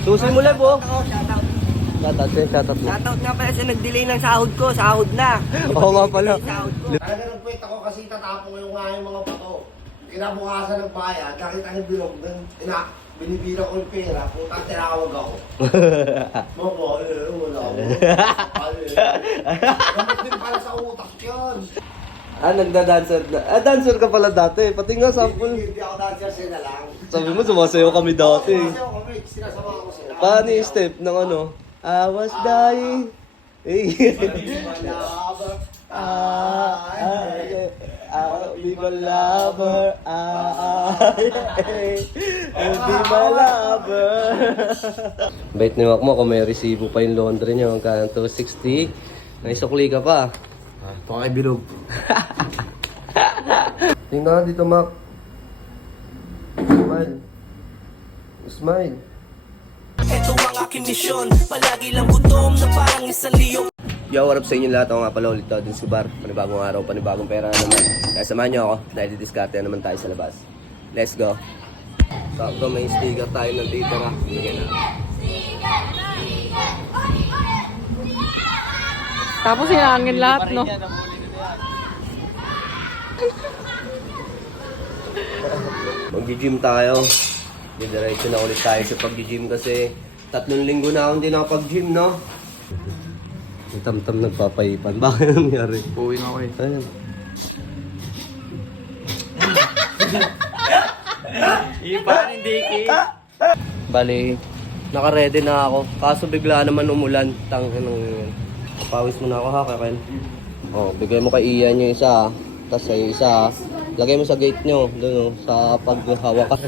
Susi mo live, oh. Shoutout. Shoutout mo. Shoutout nga pala sa nag-delay ng sahod ko. Sahod na. Oo nga pala. Sahod ko. Talaga nagkwenta ko kasi tatapong yung nga yung mga bato. Kinabukasan ng bayan, nakita yung bilog doon. Binibira ko yung pera, putang tinawag ako. Mamo, wala ako. Gamot din pala sa utak yun. Ah, nagda-dancer na. Ah, dancer ka pala dati. Pati nga sample. Hindi ako dancer sila lang. Sabi mo, sumasayo kami dati. Kasi ako kami, sinasama ko sila. Paano yung step ng ano? I was dying. Eh. Be my lover. Be my lover. Bait ni Mac mo kung may resibo pa yung laundry niya. Magkano 260. Naisukli ka pa. Ito kay bilog. Tingnan dito, Mac. Smile. Smile. Ito ang aking misyon, palagi lang gutom na parang isang liyong. Yo, what up sa inyo lahat? Ako nga pala ulit din si Bar. Panibagong araw, panibagong pera na naman. Kaya samahan nyo ako dahil didiskarte naman tayo sa labas. Let's go. Sakto, may sticker tayo ng titira. Bigyan na. Tapos hinangin lahat, no? Mag-gym tayo. Didiretso na ulit tayo sa pag-gym kasi 3 linggo na akong hindi nakapag-gym, no? Yung tam-tam nagpapaipan. Bakit nangyari? Uwi nga ako eh. Ayan. Iba, hindi ki. Bali, naka-ready na ako. Kaso bigla naman umulan. Tangin ng yun. Pawis mo na ako ha, Kaken. Oh, bigay mo kay Ian yung isa. Tapos sa isa, lagay mo sa gate nyo. Doon, sa paghawak ka.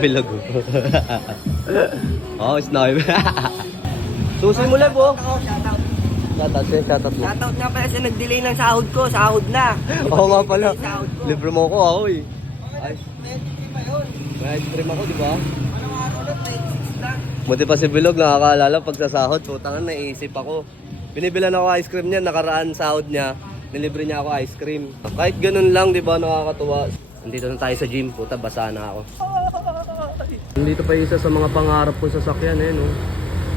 Bilag. Oh, snipe. Susi mo live, oh. Shoutout. Shoutout mo. Shoutout nga pala sa nag-delay ng sahod ko. Sahod na. Oo nga pala. Sahod ko. Libre mo ako eh. Ay, may ice cream ako, di ba? Anong araw na? 26 na. Buti pa si Bilog, nakakaalala pag sa sahod, putangan naisip ako. Binibilan ako ice cream niya, nakaraan sahod niya, nilibre niya ako ice cream. Kahit ganun lang, di ba, nakakatuwa. Nandito na tayo sa gym, puta, basa na ako. Nandito pa isa sa mga pangarap kong sasakyan, no?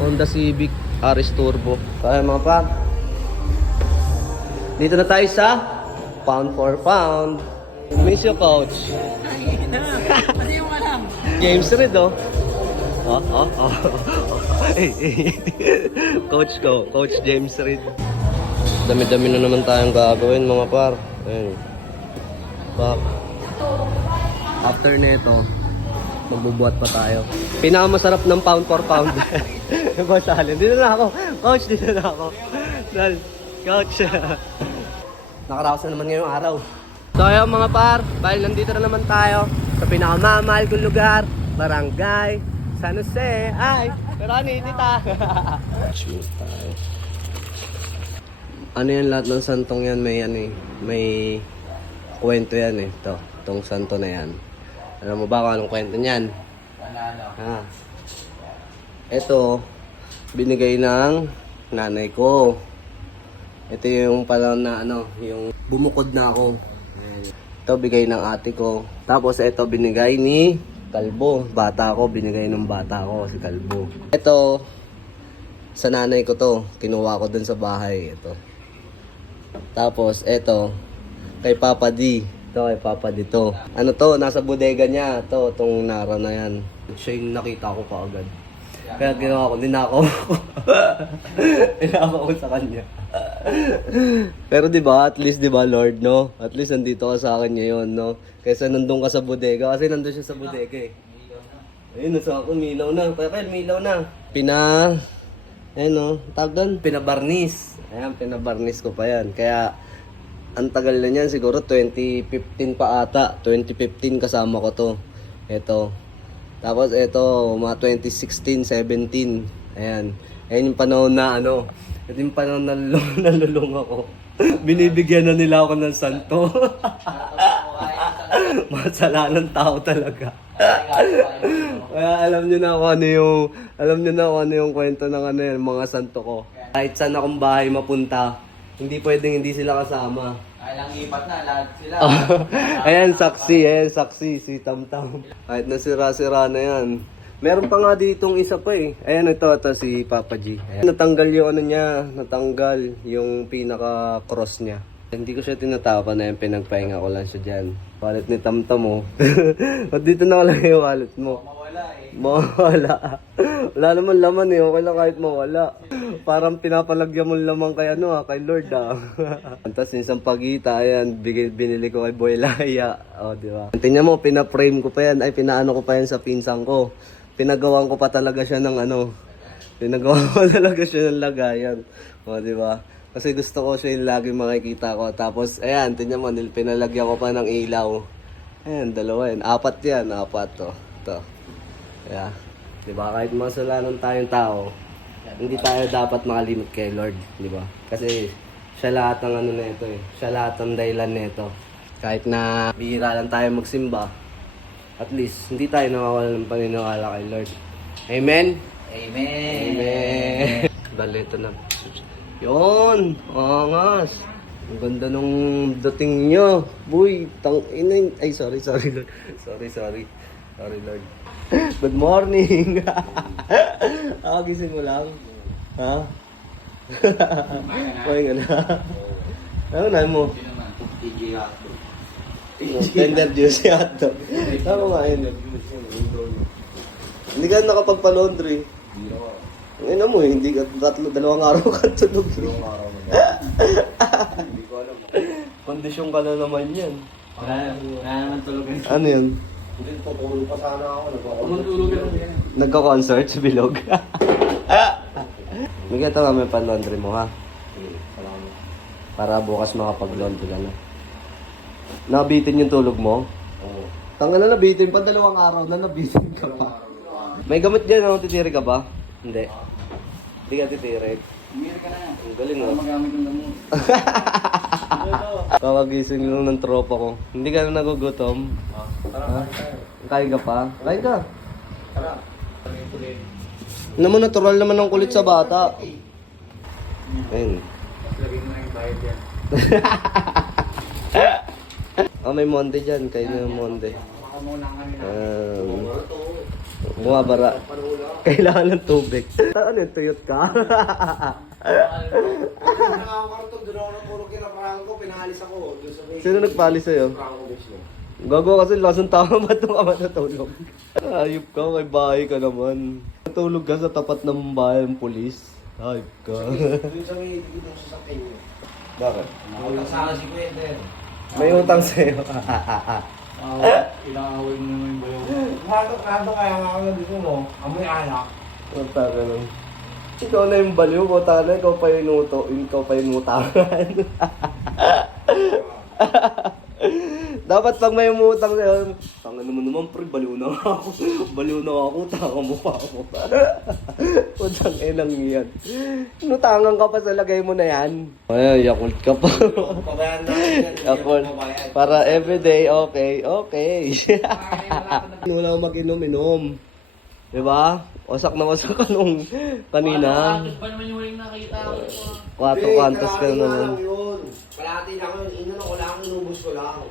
Honda Civic RS Turbo. Kaya mga pa, dito na tayo sa pound for pound. Miss you, coach. Ano yung alam? James Reed, oh. Coach ko, Coach James Reed. Dami-dami na naman tayong gagawin, mga par. Ayun. Pak. After nito, magbubuhat pa tayo. Pinakamasarap ng pound for pound. Boss Allen, dito na ako. Coach, dito na ako. Dal, Coach. Nakaraos na naman ngayong araw. So ayun mga par, dahil nandito na naman tayo sa pinakamamahal kong lugar, Barangay San Jose. Ay, pero ano yun, tita? Cheers tayo. Ano yan, lahat ng santong yan, may ano eh, may kwento yan eh. Itong santo na yan. Alam mo ba kung anong kwento niyan? Ha? Ito, binigay ng nanay ko. Ito yung pala na ano, yung bumukod na ako. Ito bigay ng ate ko. Tapos ito binigay ni Kalbo. Bata ko, binigay ng bata ko si Kalbo. Ito, sa nanay ko to. Kinuha ko dun sa bahay. Ito. Tapos ito, kay Papa D. Ito kay Papa D to. Ano to, nasa bodega niya. Ito, itong nara na yan. Siya yung nakita ko kaagad. Kaya ginawa ko, dinako ko. Dinako ko sa kanya. Pero 'di ba, at least 'di ba, Lord, no? At least nandito ka sa akin ngayon, no? Kaysa nandun ka sa bodega kasi nandun siya sa bodega eh. Ayun, nasa ako milaw na. Kaya milaw na. Ayun, no? Tawag doon, pinabarnis. Ayan, pinabarnis ko pa yan. Kaya ang tagal na niyan, siguro 2015 pa ata. 2015 kasama ko to. Ito. Tapos ito, mga 2016, 17. Ayan. Ayan yung panahon na ano. Ito yung panahon na nalulung ako. Binibigyan na nila ako ng santo. Masalanan tao talaga. Kaya alam niyo na kung ano yung kwento ng ano yan, mga santo ko. Kahit saan akong bahay mapunta, hindi pwedeng hindi sila kasama. Kailang ipat na, lahat sila. Ayan, saksi, si Tam Tam. Kahit nasira-sira na yan, Meron pa nga ditong isa pa eh. Ayan, ito si Papa G. Ayan. Natanggal yung ano niya, natanggal yung pinaka-cross niya. Hindi ko siya tinatapan na yung pinagpahinga ko lang siya dyan. Wallet ni Tamtam mo. At dito na lang yung wallet mo. Mawala eh. Mawala. Wala naman laman eh. Okay lang kahit mawala. Parang pinapalagyan mo laman kay kay Lord Tapos isang pagita, ayan, binili ko kay Boy Laya. O, di ba? Tingnan mo, pina-frame ko pa yan. Ay, pinaano ko pa yan sa pinsang ko. Pinagawan ko pa talaga siya ng Pinagawan ko talaga siya ng lagayan. O, di ba? Kasi gusto ko siya yung lagi makikita ko. Tapos, ayan, tingnan mo, pinalagyan ko pa ng ilaw. Ayan, dalawa yan. Apat yan, apat to. Ito. Yeah. Diba, kahit masalanan tayong tao, hindi tayo dapat makalimot kay Lord. Diba? Kasi, siya lahat ng na ito eh. Siya lahat ng dahilan nito. Kahit na bihira lang tayo magsimba, at least, hindi tayo nawawala ng paniniwala kay Lord. Amen? Amen. Amen. Dali, ito na. Yun, angas. Ang ganda nung dating nyo. Boy, ay, sorry, Lord. Sorry, Lord. Good morning. Gising mo lang. Ha? Kumain ka na. Ano na mo? TJ Hotdog. Tender juice yato. Saan kumain? Hindi ka nakapagpa-laundry. Ngayon mo, hindi ka dalawang araw ka tulog. Dalawang araw na Hindi ko alam. Kondisyon ka na naman yan. Wala naman tulog. Ano yun? Hindi, tutulog pa sana ako. Tulog lang yan. Nagka-concert sa Bilog. Miguel, ito nga may pan-laundry mo ha. Para bukas makapag-laundry ka na. Nabitin yung tulog mo? Oo. Tanga na nabitin pa, dalawang araw na nabitin ka pa. May gamot dyan, no? Titiri ka ba? Hindi. Hindi ka titirik. Umiri ka na. Ang galing, Para no? magamit yung gamot. Kakagising lang ng tropa ko. Hindi ka na nagugutom. Ha? Kain ka pa? Kain ka. Tara. Naman natural naman ang kulit sa bata. Ayun. Lagay mo na yung bayad yan. May monde dyan. Kain na yung monde. Makamuna ka nila. Bumabara. Kailangan ng tubig. Ano yun? Tuyot ka? Nakakakarto, doon ako ng puro kinaparang ko, pinahalis ako. Doon sa may... Sino nagpalis sa'yo? Franco mismo. Gago kasi lasang tama ba itong ka matutulog? Ayop ka, may bahay ka naman. Natulog ka sa tapat ng bahay ng polis. Ayop ka. Doon sa may dito sa sakyan niyo. Bakit? Nakautak sa akin si Quentin. May utang sa'yo. Ilang away mo naman yung bayo. Nado kaya nga ako na dito, no? Amoy alak. Utang ka lang. Ikaw na yung baliw, buta na, ikaw pa yung ikaw pa yung utangan. Dapat pag may umutang sa'yo, tanga naman, pre, baliw na ako. Baliw na ako, tanga mo pa ako. Utang enang yan. Inutangan ka pa sa lagay mo na yan. Ay, Yakult ka pa. Pabayaan natin yan. Yakult. Para everyday, okay. Wala akong mag-inom-inom. Diba? Wasak na wasak ka nung kanina. Pa naman yung huling nakita ko. 4 kantos ka na naman. lang yun. Kalahati lang yun. Inano ko lang, inubos ko lang.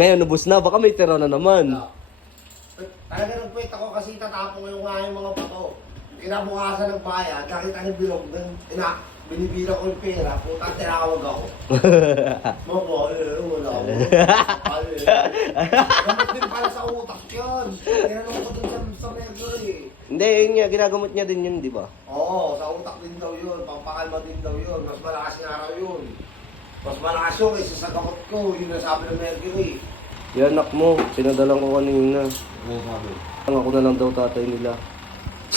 Ngayon, ubus na. Baka may tira na naman. Talaga nagkwet ako kasi tatapon ko yung mga bato. Kinabukasan ng bayan, kakita ng bilog doon. Binibira ko yung pera, puta, tinawag ako. Mamo, wala ako. Gamot din pala sa utak yun. Tinanong ko doon sa Mercury. Hindi, yun nga. Ginagamot niya din yun, di ba? Oo, sa utak din daw yun. Pampakalma din daw yun. Mas malakas nga raw yun. Mas malakas yun kaysa sa gamot ko. Yun ang sabi ng Mercury. Yan, anak mo. Pinadalang ko kanina. Ano sabi? Ako na lang daw tatay nila.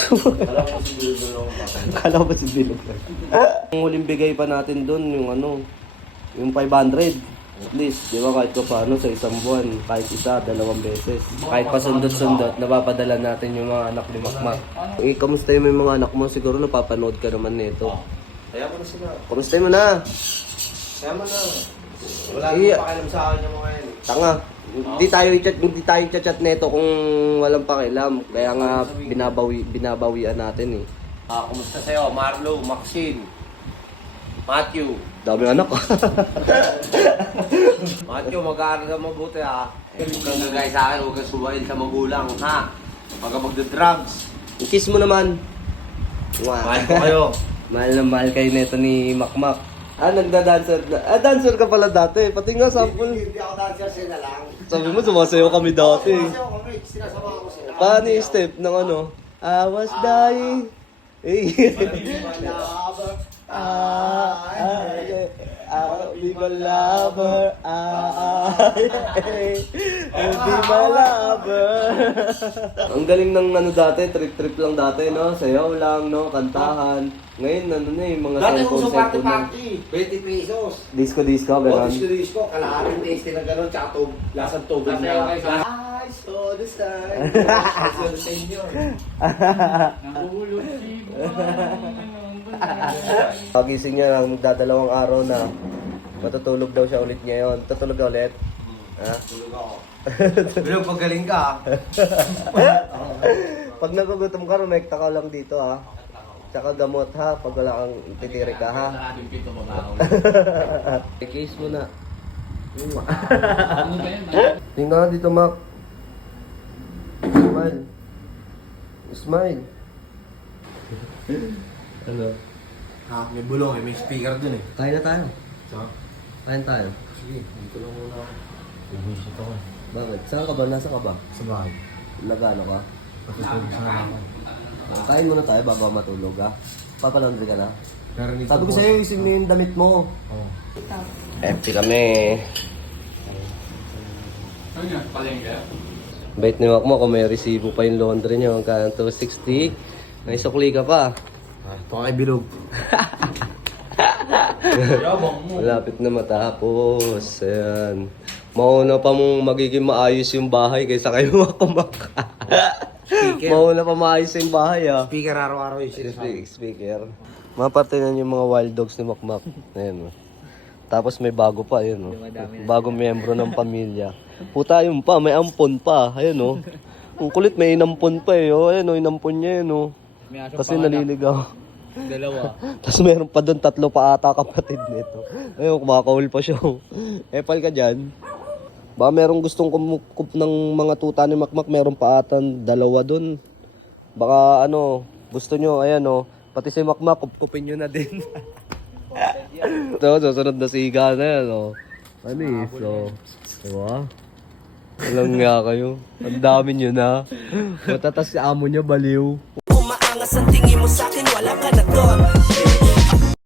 Alam ko si Bilog na lang. Kala ko ba si Bilog lang? Ang huling bigay pa natin doon, yung 500. At least, di ba, kahit pa paano sa isang buwan, kahit isa, 2 beses. Kahit pa sundot-sundot, napapadala natin yung mga anak ni Makmak. Kamusta yung mga anak mo? Siguro napapanood ka naman nito. Kaya mo na sila. Kamusta mo na? Kaya mo na. Wala Iya. nang pakialam sa akin yung mga yan. Tanga. Hindi tayo i-chat nito kung walang pakialam. Kaya nga binabawian natin eh. Kumusta sa'yo? Marlo, Maxine, Matthew. Dami anak. Matthew, mag-aaral ka mabuti ha. Huwag kang gagay sa akin, huwag kang suwain sa magulang ha. Pagka magda-drugs. I-kiss mo naman. Mahal ko kayo. Mahal na mahal kayo nito ni Makmak. Nagda-dancer na. Dancer ka pala dati. Pati nga sample. Hindi ako dancer, sila lang. Sabi mo, sumasayaw kami dati. Kasi ako kami, sinasama ko sila. Paano yung step ng ano? I was dying. Be my lover. Be my lover. Ang galing ng ano dati, trip-trip lang dati, no? Sayaw lang, no? Kantahan. Ngayon, ano na yung mga Dati kung sa cellphone na. party-party, 20 pesos. Disco, O, gano'n. disco, kalahating tasty na gano'n, tsaka lasang tubig Kasi na. okay, sa- I saw the sun. I saw the sun yun. Nahulog si Pagising niya, magdadalawang araw na. Matutulog daw siya ulit ngayon. Tutulog ka ulit? Ha? Tulog ako. Pero pagaling ka, Pag nagugutom ka, rumekta ka lang dito, ha? Tsaka gamot, ha? Pag wala kang titiri ka, ha? ating pito babaw. I-case mo na. Ano ba yan? Tingnan ka dito, Mac. Smile. Smile. Ano? Ha? May bulong eh, may speaker dun eh. Kain na tayo. Ha? Kain tayo. Sige, dito lang muna ako. Nabuisit ako eh. Bakit? Saan ka ba? Nasa ka ba? Sa bahay. Nagano ka? Matutulog sana ako. Kain muna tayo bago matulog, ha? Papalaundry ka na? Narinig Sabi ko sa'yo, ising mo yung damit mo. Oo. Empty kami. Ano yan? Palengke? Bait ni Mac mo kung may resibo pa yung laundry niyo. Hanggang 260. May sukli ka pa. Ito kay Bilog. Yabang mo. Malapit na matapos. Ayan. Mauna pa mong magiging maayos yung bahay kaysa kayo Mac. Mauna pa maayos yung bahay, ah. Speaker araw-araw yung sinasabi. Speaker. Mga parte na yung mga wild dogs ni Makmak. Ayan, oh. Tapos may bago pa, ayun, oh. Bagong miyembro ng pamilya. Puta, yun pa, may ampon pa. Ayun, oh. Ang kulit, may inampon pa, eh. Oh. Ayun, oh, inampon niya, yun, oh. Kasi naliligaw. Dalawa. Tapos meron pa doon 3 pa ata kapatid nito. Ayun, kumakahul pa siya, oh. Epal ka dyan. Baka merong gustong kumukup ng mga tuta ni Makmak, meron pa ata 2 doon. Baka ano, gusto nyo, ayan, oh. Pati si Makmak, kupkupin nyo na din. Ito, susunod na siga na yan, oh. Ano eh, so, diba? Walang nga kayo. Ang dami nyo na. Matatas si amo nyo, baliw. Umaangas ang tingin mo sa'kin, wala ka na doon.